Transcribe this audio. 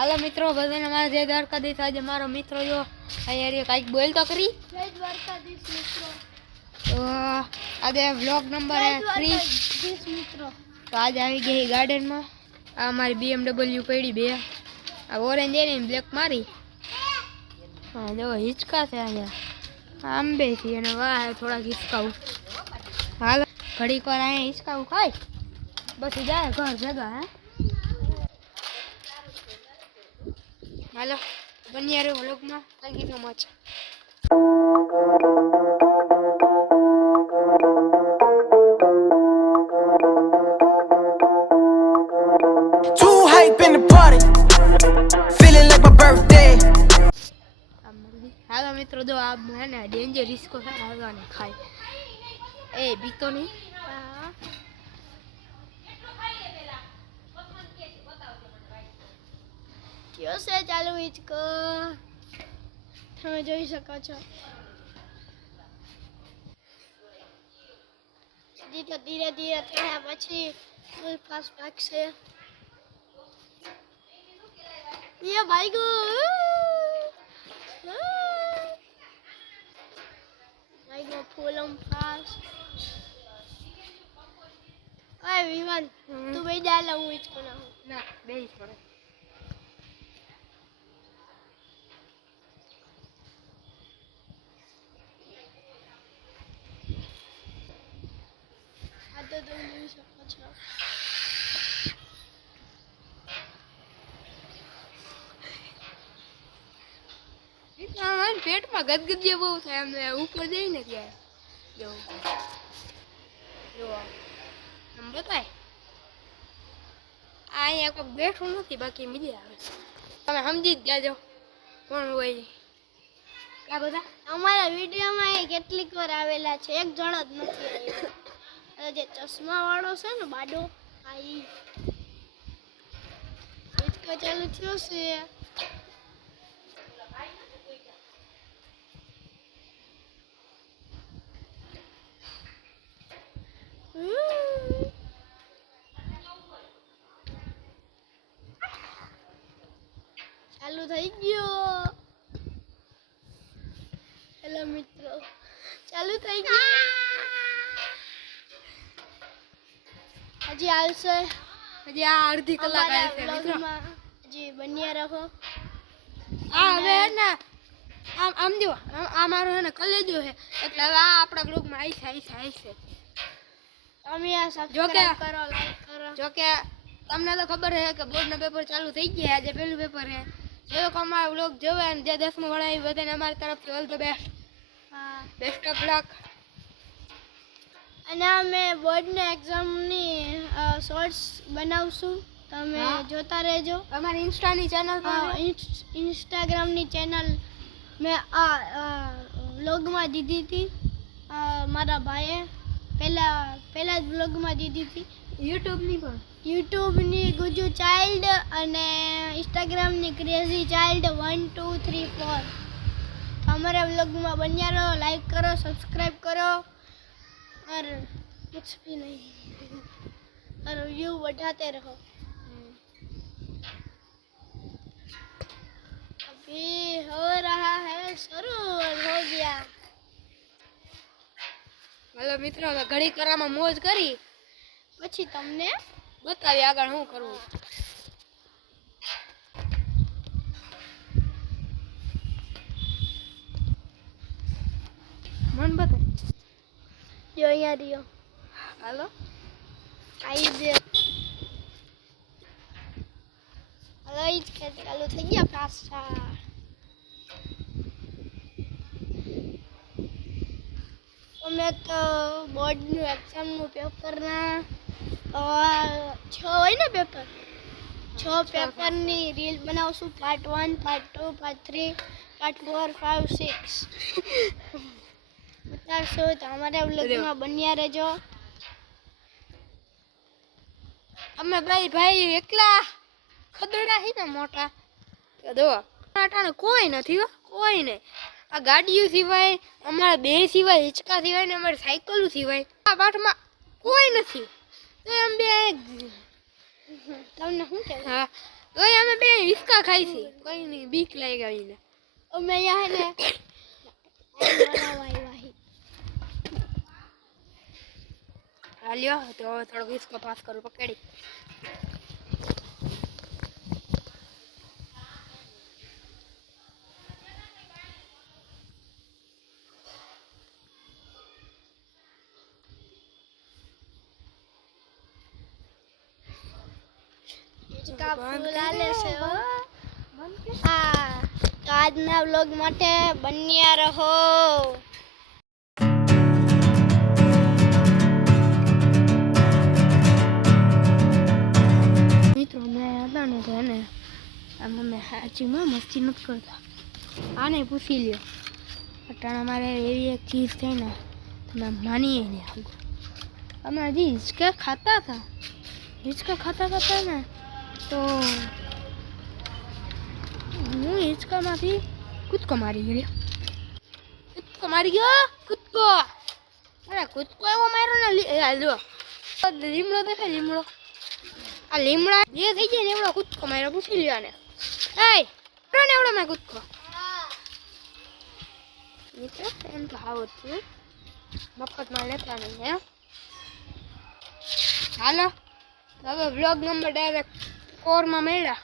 હાલો મિત્રો બધાને મારા જય દ્વારકાધીશ। આજે મારો મિત્ર જો અહીંયા કાંઈક બોલ તો કરી। જય દ્વારકાધીશ મિત્રો। તો આજે વ્લોગ નંબર 3 મિત્રો। તો આજે આવી ગઈ ગાર્ડનમાં। આ મારી BMW પડી બે, આ ઓરેન્જ એની બ્લેક મારી। હા જો હિંચકા છે અહીંયા આંબેથી અને વાહ થોડાક હિંચકાવું। હાલો ઘડીક વાર અહીંયા હિંચકાવું ખાય પછી જાય ઘર ભેગા। હે હાલો બન્યા રહ્યો વ્લોગમાં। Thank you so much. Too hype in the party, feeling like my birthday. હાલો મિત્રો જો આ હે ને ડેન્જર રિસ્કો છે હાલવાને ખાય એ બીતો નહીં। કયો છે ચાલુ હિચકો તમે જોઈ શકો છો। તો ધીરે ધીરે થયા પછી ફૂલ ફાસ્ટ ભાગશે। ये भाई को फूलम फास्ट। ओए विमान तू भाई डाला हूं इसको ના બેહી પડે। आ तो तुम જોઈ શકો છો। પેટમાં ગદગદિયા બહુ થાય એમને ઉપર જઈને ત્યારે જો આમ બતાય આ અહીંયા કોઈ બેઠું નથી બાકી મજા આવે। તમે સમજી જ જાજો કોણ હોય આ બધા। અમારા વિડિયોમાં એ કેટલીક વાર આવેલા છે, એક જણ જ નથી આવ્યો। જે ચશ્મા વાળો છે ને બાડો આ ઈ હિચકો ચાલુ થયો છે। ચાલુ થઈ ગયો। હેલો મિત્રો ચાલુ થઈ ગયો। હજી આવશે, હજી આ અડધી કલાક આવશે મિત્રો। વ્લોગમાં હજી બન્યા રહો। આ હવે ને આમ જો આ મારો હે ને કલેજો છે એટલે હવે આ આપણા ગ્રુપમાં આઈશે। તમે આ જો કે સબસ્ક્રાઇબ કરો, લાઈક કરો। જો કે તમને તો ખબર છે કે બોર્ડના પેપર ચાલુ થઈ ગયા। આજે પહેલું પેપર છે। જે લોકો અમારા વ્લોગ જોવે અને જે 10મું ભણાવી બધાને અમારી તરફથી ઓલ ધ બેસ્ટ। હા બેસ્ટ ઓફ લક। અને અમે બોર્ડના એક્ઝામની શોર્ટ્સ બનાવશું, તમે જોતા રહેજો। અમારી ઇન્સ્ટાની ચેનલ પર ઇન્સ્ટાગ્રામની ચેનલ મેં આ વ્લોગમાં દીધી હતી। મારા ભાઈએ પહેલા જ વ્લોગમાં દીધી હતી। યુટ્યુબની ગુજુ ચાઇલ્ડ અને ઇન્સ્ટાગ્રામની ક્રેઝી ચાઇલ્ડ 1 2 3 4। हमारे व्लॉग में बनिया रहो, लाइक करो, सब्सक्राइब करो और कुछ भी नहीं और व्यू बढ़ाते रहो। अभी हो रहा है शुरू और हो गया। हेलो મિત્રો હવે ઘડી કરવામાં મોજ કરી પછી તમને બતાવી આગળ શું કરવું। મન બતાય જો અહીંયા રહ્યો। હાલો आई दे हेलो इज के चालू થઈ ગયા પાછા। અમે તો બોર્ડનું એક્ઝામનું પેપરના 6 હોય ને પેપર, 6 પેપરની રીલ બનાવશું। પાર્ટ 1 પાર્ટ 2 પાર્ટ 3 પાર્ટ 4 5 6 બતાવશું। તો અમારા વ્લોગમાં બન્યા રહેજો। અમે ભાઈ એકલા ખદડા હી ને મોટા જો આટાને કોઈ નથી હો, કોઈ નહીં। આ ગાડીઓ સિવાય અમારા બે સિવાય હિંચકા સિવાય ને અમારી સાયકલો સિવાય આ પાઠમાં કોઈ નથી। તો એમ બે તમને શું કહેવાય? હા તોય અમે બે હિસકા ખાઈ છે કોઈ નહીં બીક લાગી આવીને અમે અહીંયા હે ને બનાવવા આવ્યા હી. હાલ્યો તો હવે થોડો હિસકો પાસ કરું પકડી હિચકા ફૂલ આલે છે હો. હા તો આજના વ્લોગ માટે બન્યા રહો. મિત્રો મેં હતા ને તો એને આમ અમે સાચીમાં મસ્તી નથી કરતા આને પૂછી લ્યો અટાણા મારે એવી એક ચીજ થઈ ને તમે માનીએ નહીં અમે હજી હિંચકા ખાતા હતા ને તો હું હિંચકામાંથી કૂદકો મારી ગયો અરે કૂદકો એવો માર્યો ને લો લીમડો દેખાય લીમડો આ લીમડા જે થઈ જાય ને એવડો કૂદકો માર્યો પૂછી લ્યો ને એવડો મેં કૂદકો મિત્રો એમ તો આવો છું મફતમાં લેતા નહીં હે હાલો હવે વ્લોગ નંબર ડાયરેક્ટ 4 માં મળ્યા